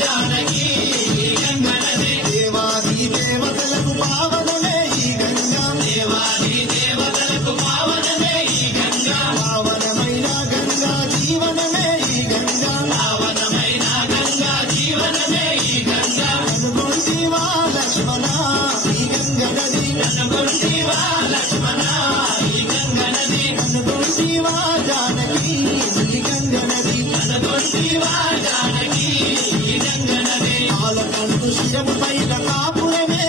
జానకి గంగా నది దేవాది దేవతలకు పావనమే ఈ గంగా దేవాది దేవతలకు పావనమే ఈ గంగా పావనమైన గంగా జీవనమే ఈ గంగా పావనమైన గంగా జీవనమే ఈ గంగా కనుగొంటివా లక్ష్మణ ఈ గంగా నది కనుగొంటివా లక్ష్మణ ఈ గంగా నది కనుగొంటివా జానకి ఈ గంగా నది కనుగొంటివా జానకి ఈ గంగా నది పాలకంటు శిరము పైన కాపురమే